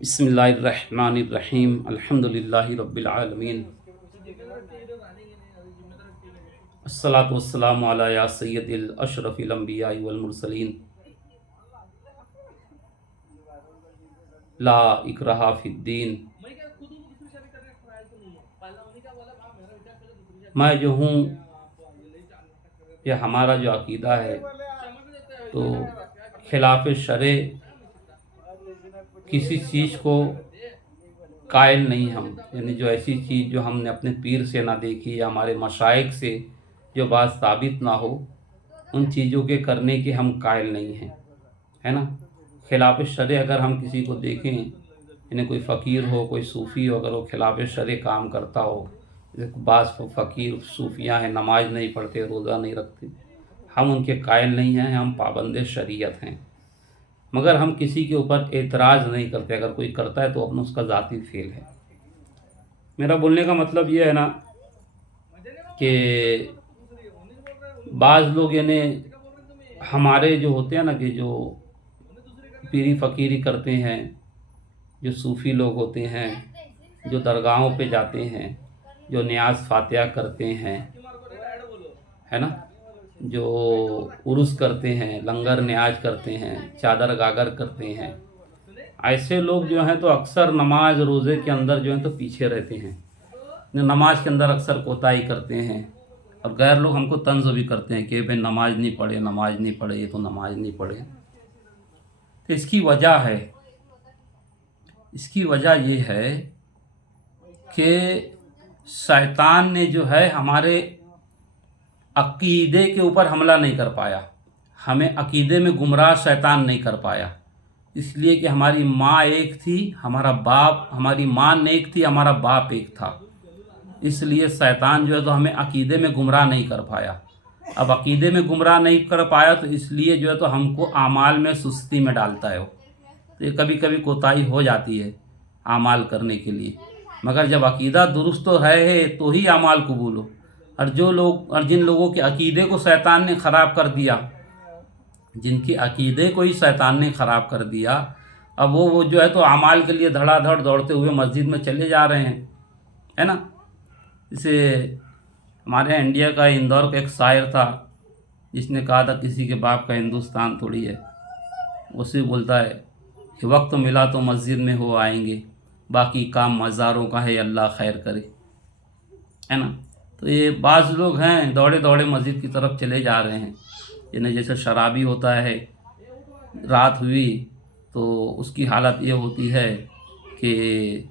बिस्मिल्लाहिर्रहमानिर्रहीम अल्हम्दुलिल्लाहि रब्बिल आलमीन अस्सलातु वस्सलामु अला या सय्यदिल अशरफिल अंबिया वल मुरसलीन ला इकराहा फिद्दीन। मैं जो हूँ, यह हमारा जो अकीदा है तो खिलाफ शरे किसी चीज़ को कायल नहीं हम, यानी जो ऐसी चीज़ जो हमने अपने पीर से ना देखी या हमारे मशाइख से जो बात साबित ना हो, उन चीज़ों के करने के हम कायल नहीं हैं, है ना। खिलाफ शरे अगर हम किसी को देखें, यानी कोई फ़कीर हो, कोई सूफ़ी हो, अगर वो खिलाफ शरे काम करता हो, जैसे बाज़ फ़कीर सूफियाँ हैं, नमाज नहीं पढ़ते, रोज़ा नहीं रखते, हम उनके कायल नहीं हैं, हम पाबंद शरीयत हैं। मगर हम किसी के ऊपर एतराज़ नहीं करते, अगर कोई करता है तो अपना उसका ज़ाती फेल है। मेरा बोलने का मतलब ये है ना कि बाज़ लोग यानी हमारे जो होते हैं ना, कि जो पीरी फ़कीरी करते हैं, जो सूफ़ी लोग होते हैं, जो दरगाहों पे जाते हैं, जो नियाज़ फातिहा करते हैं, है ना, जो उर्स करते हैं, लंगर न्याज करते हैं, चादर गागर करते हैं, ऐसे लोग जो हैं तो अक्सर नमाज रोज़े के अंदर जो हैं तो पीछे रहते हैं, नमाज के अंदर अक्सर कोताही करते हैं। और गैर लोग हमको तंज़ भी करते हैं कि भाई नमाज नहीं पढ़े, नमाज नहीं पढ़े, ये तो नमाज नहीं पढ़े। तो इसकी वजह ये है कि शैतान ने जो है हमारे अकीदे के ऊपर हमला नहीं कर पाया, हमें अकीदे में गुमराह शैतान नहीं कर पाया, इसलिए कि हमारी माँ एक थी, हमारी माँ नेक थी, हमारा बाप एक था, इसलिए शैतान जो है तो हमें अकीदे में गुमराह नहीं कर पाया। अब अकीदे में गुमराह नहीं कर पाया तो इसलिए जो है तो हमको आमाल में सुस्ती में डालता है वो। तो ये कभी कभी कोताही हो जाती है आमाल करने के लिए, मगर जब अकीदा दुरुस्त तो है तो ही आमाल कबूल हो। और जिन लोगों के अकीदे को शैतान ने ख़राब कर दिया, जिनके अकीदे को ही शैतान ने ख़राब कर दिया, अब वो जो है तो आमाल के लिए धड़ाधड़ दौड़ते हुए मस्जिद में चले जा रहे हैं, है ना। इसे हमारे यहाँ इंडिया का इंदौर का एक शायर था, जिसने कहा था किसी के बाप का हिंदुस्तान थोड़ी है। उसी बोलता है कि वक्त मिला तो मस्जिद में हो आएंगे, बाकी काम मज़ारों का है, अल्लाह खैर करे, है ना। तो ये बाज़ लोग हैं दौड़े दौड़े मस्जिद की तरफ चले जा रहे हैं, यानी जैसे शराबी होता है, रात हुई तो उसकी हालत ये होती है कि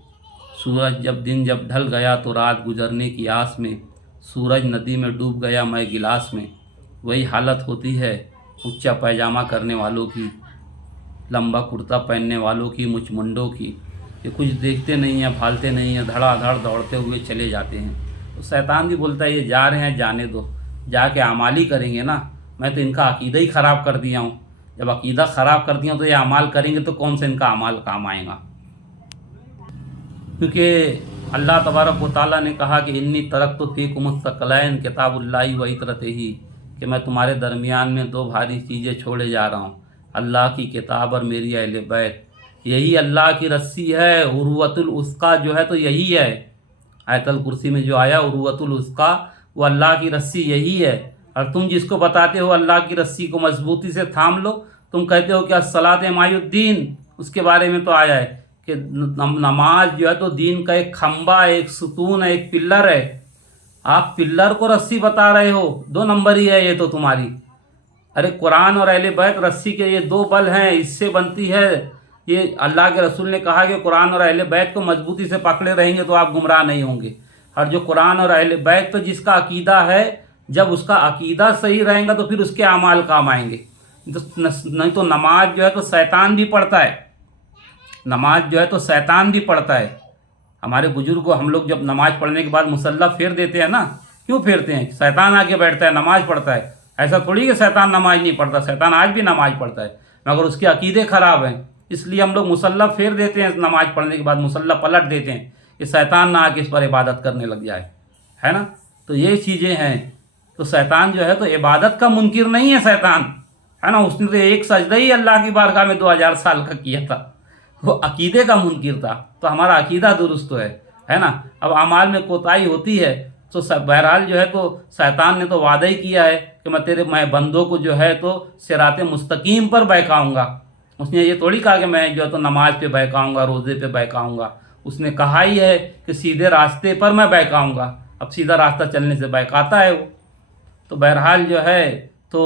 दिन जब ढल गया तो रात गुजरने की आस में, सूरज नदी में डूब गया मैं गिलास में। वही हालत होती है ऊंचा पैजामा करने वालों की, लंबा कुर्ता पहनने वालों की, मुचमुंडों की, कि कुछ देखते नहीं हैं, भालते नहीं हैं, धड़ाधड़ दौड़ते हुए चले जाते हैं। तो शैतान भी बोलता है ये जा रहे हैं, जाने दो, जाके अमाली करेंगे ना, मैं तो इनका अकीदा ही ख़राब कर दिया हूँ। जब अकीदा ख़राब कर दिया तो ये अमाल करेंगे तो कौन सा इनका अमाल काम आएगा। क्योंकि अल्लाह तबारक व तआला ने कहा कि इन्नी तरक्तु फ़ीकुमुस सकलैन किताबुल्लाहि व इतरतिही, कि मैं तुम्हारे दरमियान में दो भारी चीज़ें छोड़े जा रहा हूँ, अल्लाह की किताब और मेरी अहले बैत। यही अल्लाह की रस्सी है, उर्वतुल उस्का जो है तो यही है। आयतल कुर्सी में जो आया उर्वतुल उस्का, वो अल्लाह की रस्सी यही है। और तुम जिसको बताते हो अल्लाह की रस्सी को मजबूती से थाम लो, तुम कहते हो कि अस्सलात मायुद्दीन, उसके बारे में तो आया है कि नमाज जो है तो दीन का एक खंबा है, एक सुतून है, एक पिल्लर है। आप पिल्लर को रस्सी बता रहे हो, 2 नंबर ही है ये तो तुम्हारी। अरे कुरान और अहले बैत रस्सी के ये 2 बल हैं, इससे बनती है। ये अल्लाह के रसूल ने कहा कि कुरान और अहले बैत को मजबूती से पकड़े रहेंगे तो आप गुमराह नहीं होंगे। और जो कुरान और अहले बैत पे जिसका अकीदा है, जब उसका अकीदा सही रहेगा तो फिर उसके अमाल काम आएंगे। नहीं तो नमाज जो है तो शैतान भी पढ़ता है, नमाज जो है तो शैतान भी पढ़ता है। हमारे बुजुर्ग हम लोग जब नमाज पढ़ने के बाद मुसल्ला फेर देते हैं ना, क्यों फेरते हैं? शैतान आके बैठता है, नमाज पढ़ता है। ऐसा थोड़ी कि शैतान नमाज नहीं पढ़ता, शैतान आज भी नमाज पढ़ता है, मगर उसके अकीदे ख़राब हैं, इसलिए हम लोग मुसल्ला फेर देते हैं, नमाज पढ़ने के बाद मुसल्ला पलट देते हैं कि शैतान ना आके इस पर इबादत करने लग जाए, है ना। तो ये चीज़ें हैं। तो शैतान जो है तो इबादत का मुनकिर नहीं है शैतान, है ना। उसने तो एक सजदा ही अल्लाह की बारगाह में 2000 साल का किया था, وہ عقیدے کا منکر تھا، تو ہمارا عقیدہ درست تو ہے نا. اب اعمال میں کوتاہی ہوتی ہے تو بہرحال جو ہے تو شیطان نے تو وعدہ ہی کیا ہے کہ میں بندوں کو جو ہے تو صراط مستقیم پر بہکاؤں گا. اس نے یہ تھوڑی کہا کہ میں جو ہے تو نماز پہ بہکاؤں گا، روزے پہ بہکاؤں گا. اس نے کہا ہی ہے کہ سیدھے راستے پر میں بہکاؤں گا. اب سیدھا راستہ چلنے سے بہکاتا ہے وہ. تو بہرحال جو ہے تو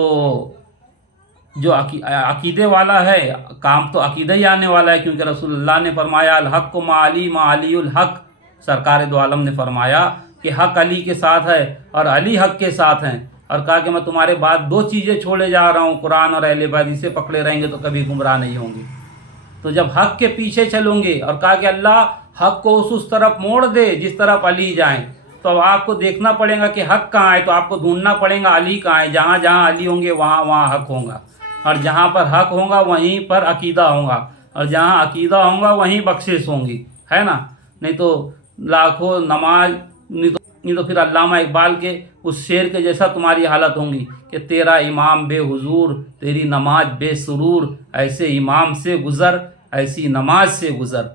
جو عقیدے والا ہے کام تو عقیدہ ہی آنے والا ہے، کیونکہ رسول اللہ نے فرمایا الحق مع علی مع علی الحق. سرکار دو عالم نے فرمایا کہ حق علی کے ساتھ ہے اور علی حق کے ساتھ ہیں، اور کہا کہ میں تمہارے بعد دو چیزیں چھوڑے جا رہا ہوں، قرآن اور اہل بیت، اسے پکڑے رہیں گے تو کبھی گمراہ نہیں ہوں گے. تو جب حق کے پیچھے چلوں گے، اور کہا کہ اللہ حق کو اس طرف موڑ دے جس طرف علی جائیں، تو اب آپ کو دیکھنا پڑے گا کہ حق کہاں ہے، تو آپ کو ڈھونڈنا پڑے گا علی کہاں ہے. جہاں جہاں علی ہوں گے وہاں وہاں حق ہوگا، اور جہاں پر حق ہوگا وہیں پر عقیدہ ہوگا، اور جہاں عقیدہ ہوگا وہیں بخشش ہوں گی، ہے نا. نہیں تو لاکھوں نماز، نہیں تو پھر علامہ اقبال کے اس شعر کے جیسا تمہاری حالت ہوں گی کہ تیرا امام بے حضور، تیری نماز بے سرور، ایسے امام سے گزر، ایسی نماز سے گزر.